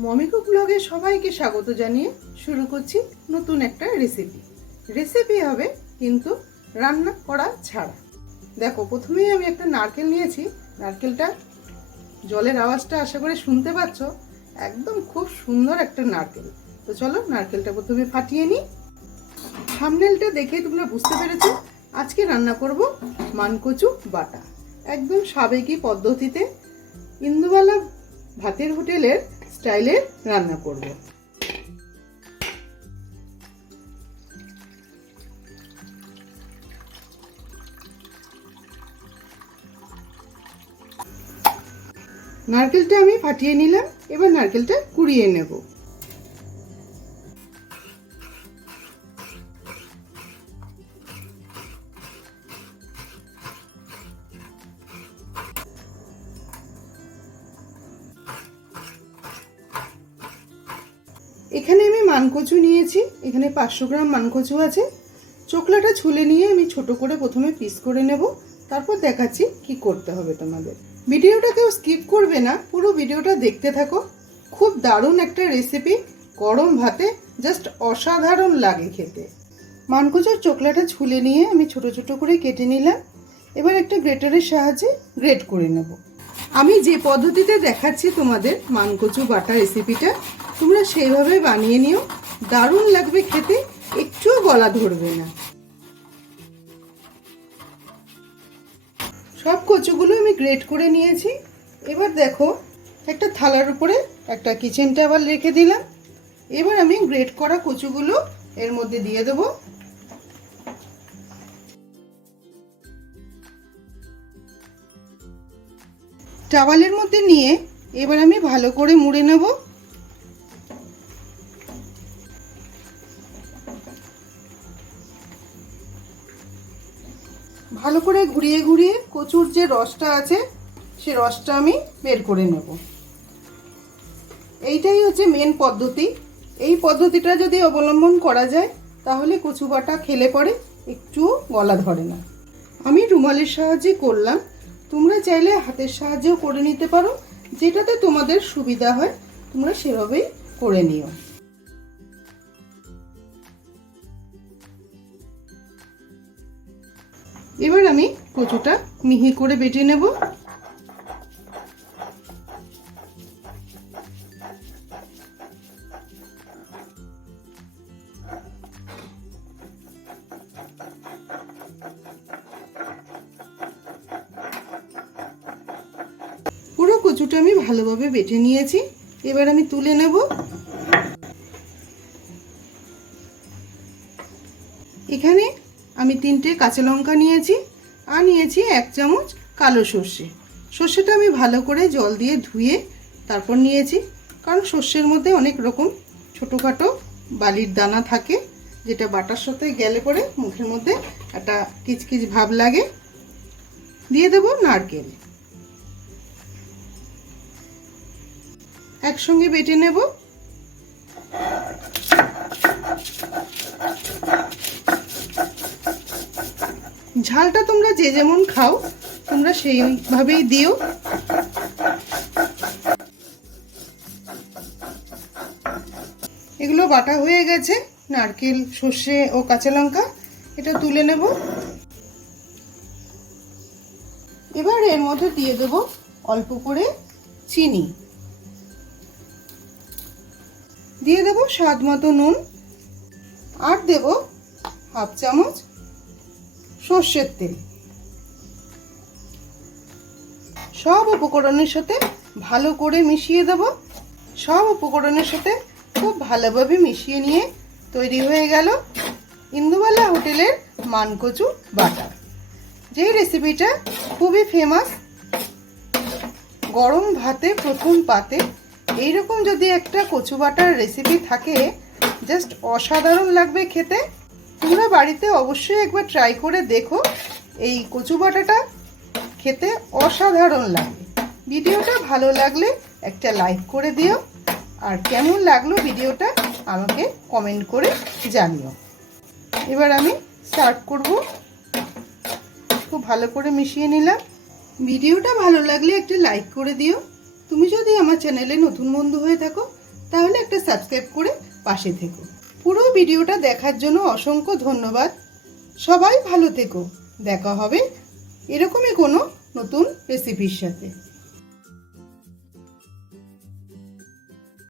মমিকুক ব্লগে সবাইকে স্বাগত জানিয়ে শুরু করছি নতুন একটা রেসিপি রেসিপি হবে কিন্তু রান্না করা ছাড়া। দেখো, প্রথমেই আমি একটা নারকেল নিয়েছি। নারকেলটা জলের আওয়াজটা আশা করে শুনতে পাচ্ছ। একদম খুব সুন্দর একটা নারকেল। তো চলো নারকেলটা প্রথমে ফাটিয়ে নিই। সামনেলটা দেখে তোমরা বুঝতে পেরেছ। আজকে রান্না করব মানকচু বাটা। একদম সাবেকি পদ্ধতিতে। ইন্দুবালা ভাতের হোটেলের স্টাইলে রান্না করব। নারকেলটা আমি ফাটিয়ে নিলাম এবার নারকেলটা কুড়িয়ে নেব। এখানে আমি মানকচু নিয়েছি, এখানে পাঁচশো গ্রাম মানকচু আছে। চোকলাটা ছুলে নিয়ে আমি ছোট করে প্রথমে পিস করে নেব, তারপর দেখাচ্ছি কি করতে হবে তোমাদের। ভিডিওটা কেউ স্কিপ করবে না, পুরো ভিডিওটা দেখতে থাকো। খুব দারুণ একটা রেসিপি গরম ভাতে জাস্ট অসাধারণ লাগে খেতে। মানকচুর চোকলাটা ছুলে নিয়ে আমি ছোট ছোট করে কেটে নিলাম। এবার একটা গ্রেটারের সাহায্যে গ্রেট করে নেব। আমি যে পদ্ধতিতে দেখাচ্ছি তোমাদের মানকচু বাটা রেসিপিটা তোমরা সেইভাবে বানিয়ে নিও। দারুণ লাগবে খেতে, একটুও গলা ধরবে না। সব কচুগুলো আমি গ্রেট করে নিয়েছি। এবার দেখো, একটা থালার উপরে একটা কিচেন টেবিল রেখে দিলাম। এবার আমি গ্রেট করা কচুগুলো এর মধ্যে দিয়ে দেবো। টাওয়ালের মধ্যে নিয়ে এবার আমি ভালো করে মুড়ে নেব। ভালো করে ঘুরিয়ে ঘুরিয়ে কচুর যে রসটা আছে, সে রসটা আমি বের করে নেব। এইটাই হচ্ছে মেন পদ্ধতি। এই পদ্ধতিটা যদি অবলম্বন করা যায়, তাহলে কচু বাটা খেলে পরে একটু গলা ধরে না। আমি রুমালের সাহায্যে করলাম। তোমরা চাইলে হাতের সাহায্যেও করে নিতে পারো। যেটাতে তোমাদের সুবিধা হয়, তোমরা সেভাবেই করে নিও। এবার আমি কচুটা মিহি করে বেটে নেব। পুরো কচুটা আমি ভালোভাবে বেটে নিয়েছি। এবার আমি তুলে নেব। আমি তিনটে কাঁচা লঙ্কা নিয়েছি আর নিয়েছি এক চামচ কালো সর্ষে। সর্ষেটা আমি ভালো করে জল দিয়ে ধুয়ে তারপর নিয়েছি, কারণ সর্ষের মধ্যে অনেক রকম ছোটোখাটো বালির দানা থাকে, যেটা বাটার সাথে গেলে পরে মুখের মধ্যে একটা কিচকিচ ভাব লাগে। দিয়ে দেব নারকেল। একসঙ্গে বেটে নেব। ঝালটা তোমরা যে যেমন খাও, তোমরা সেইভাবেই দিও। এগুলো বাটা হয়ে গেছে, নারকেল, সর্ষে ও কাঁচা লঙ্কা, এটা তুলে নেব। এবার এর মধ্যে দিয়ে দেব অল্প করে চিনি। দিয়ে দেব স্বাদ মতো নুন। আর দেব হাফ চামচ সর্ষের তেল। সব উপকরণের সাথে ভালো করে মিশিয়ে দেব। সব উপকরণের সাথে খুব ভালোভাবে মিশিয়ে নিয়ে তৈরি হয়ে গেল ইন্দুবালা হোটেলের মানকচু বাটা যেই রেসিপিটা খুবই ফেমাস গরম ভাতে প্রথম পাতে এইরকম যদি একটা কচু বাটার রেসিপি থাকে জাস্ট অসাধারণ লাগবে খেতে। তোমরা বাড়িতে অবশ্যই একবার ট্রাই করে দেখো। এই কচু বাটাটা খেতে অসাধারণ লাগে। ভিডিওটা ভালো লাগলে একটা লাইক করে দিও। আর কেমন লাগল ভিডিওটা আমাকে কমেন্ট করে জানিও। এবার আমি সার্ভ করব। খুব ভালো করে মিশিয়ে নিলাম। ভিডিওটা ভালো লাগলে একটা লাইক করে দিও। তুমি যদি আমার চ্যানেলে নতুন বন্ধু হয়ে থাকো, তাহলে একটা সাবস্ক্রাইব করে পাশে থেকো। পুরো ভিডিওটা দেখার জন্য অসংখ্য ধন্যবাদ। সবাই ভালো থেকো। দেখা হবে এরকমই কোনো নতুন রেসিপির সাথে।